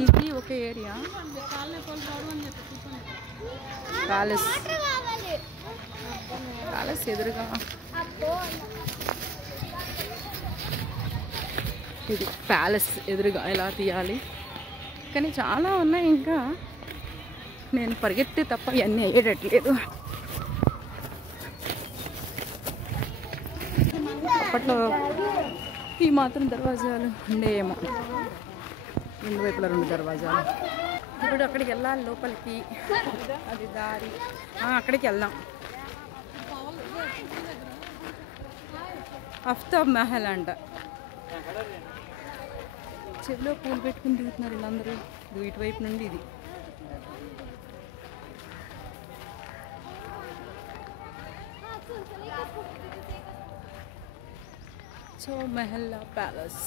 ఇది ఒక area palace. Palace ఎదురుగా ఇది ప్యాలెస్ ఎదురుగా ఎలా తీయాలి, కానీ చాలా ఉన్నాయి ఇంకా. నేను పరిగెత్తే తప్ప ఇవన్నీ అయ్యేటట్లేదు. అప్పట్లో ఈ మాత్రం దర్వాజాలు ఉండేయేమో, రెండు వైపులా రెండు దర్వాజాలు. ఇప్పుడు అక్కడికి వెళ్ళాలి లోపలికి, అది దారి. అక్కడికి వెళ్దాం. ఆఫ్తాబ్ మహల్ అంట. చెవిలో పూలు పెట్టుకుని దిగుతున్నారు వీళ్ళందరూ. ఇటువైపు నుండి ఇది. So Mehalla palace.